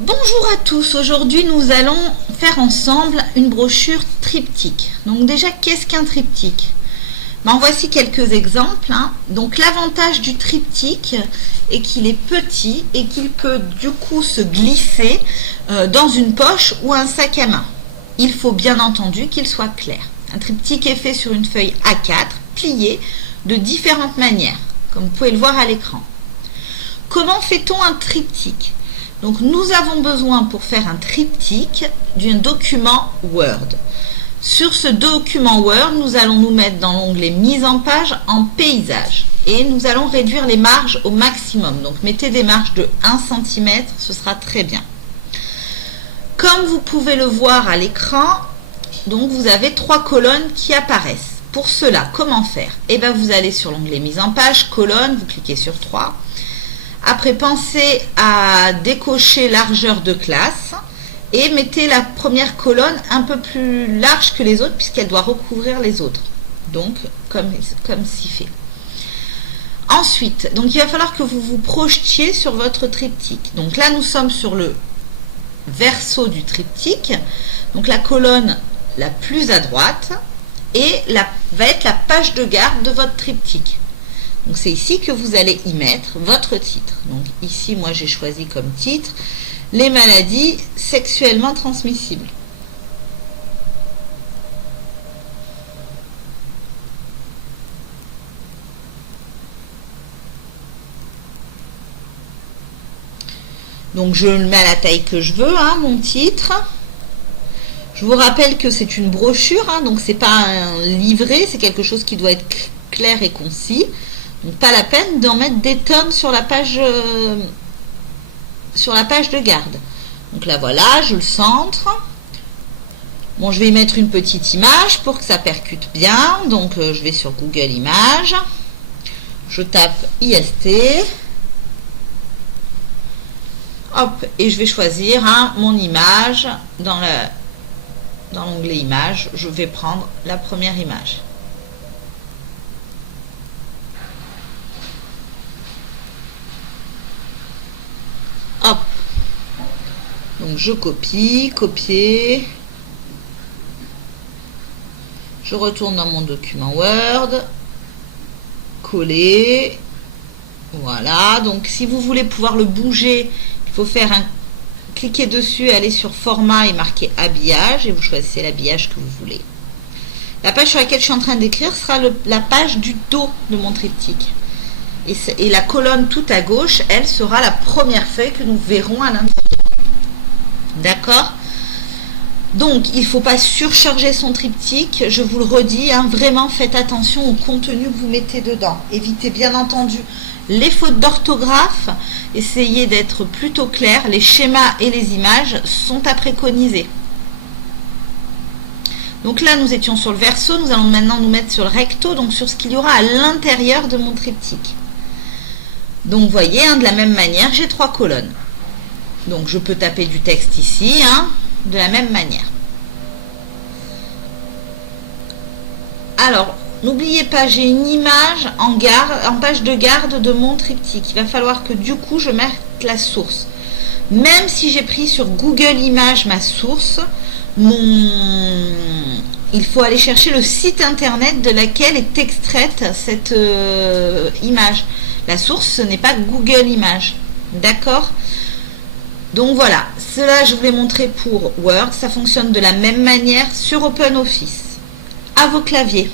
Bonjour à tous, aujourd'hui nous allons faire ensemble une brochure triptyque. Donc déjà, qu'est-ce qu'un triptyque? En voici quelques exemples. Donc l'avantage du triptyque est qu'il est petit et qu'il peut du coup se glisser dans une poche ou un sac à main. Il faut bien entendu qu'il soit clair. Un triptyque est fait sur une feuille A4 pliée de différentes manières, comme vous pouvez le voir à l'écran. Comment fait-on un triptyque? Donc nous avons besoin pour faire un triptyque d'un document Word. Sur ce document Word, nous allons nous mettre dans l'onglet mise en page en paysage et nous allons réduire les marges au maximum. Donc mettez des marges de 1 cm, ce sera très bien. Comme vous pouvez le voir à l'écran, donc vous avez 3 colonnes qui apparaissent. Pour cela, comment faire? Eh bien, vous allez sur l'onglet mise en page, colonne, vous cliquez sur 3. Après, pensez à décocher largeur de classe et mettez la première colonne un peu plus large que les autres puisqu'elle doit recouvrir les autres. Donc, comme ci fait. Ensuite, donc il va falloir que vous vous projetiez sur votre triptyque. Donc là, nous sommes sur le verso du triptyque. Donc la colonne la plus à droite et va être la page de garde de votre triptyque. Donc c'est ici que vous allez y mettre votre titre. Donc ici, moi j'ai choisi comme titre les maladies sexuellement transmissibles. Donc je le mets à la taille que je veux, mon titre. Je vous rappelle que c'est une brochure, donc c'est pas un livret, c'est quelque chose qui doit être clair et concis. Donc pas la peine d'en mettre des tonnes sur la page de garde. Donc là voilà, je le centre. Bon, je vais y mettre une petite image pour que ça percute bien. Donc je vais sur Google Images. Je tape IST. Hop, et je vais choisir mon image dans l'onglet Images. Je vais prendre la première image. Hop, donc je copie, copier, je retourne dans mon document Word, coller, voilà. Donc si vous voulez pouvoir le bouger, il faut faire cliquer dessus, aller sur format et marquer habillage et vous choisissez l'habillage que vous voulez. La page sur laquelle je suis en train d'écrire sera la page du dos de mon triptyque. Et la colonne tout à gauche, elle sera la première feuille que nous verrons à l'intérieur. D'accord? Donc, il ne faut pas surcharger son triptyque. Je vous le redis, vraiment faites attention au contenu que vous mettez dedans. Évitez bien entendu les fautes d'orthographe. Essayez d'être plutôt clair. Les schémas et les images sont à préconiser. Donc là, nous étions sur le verso. Nous allons maintenant nous mettre sur le recto, donc sur ce qu'il y aura à l'intérieur de mon triptyque. Donc vous voyez, de la même manière, j'ai 3 colonnes. Donc je peux taper du texte ici, de la même manière. Alors, n'oubliez pas, j'ai une image en page de garde de mon triptyque. Il va falloir que du coup, je mette la source. Même si j'ai pris sur Google Images ma source, il faut aller chercher le site internet de laquelle est extraite cette image. La source, ce n'est pas Google Images. D'accord? Donc voilà, cela je vous l'ai montré pour Word. Ça fonctionne de la même manière sur OpenOffice. À vos claviers.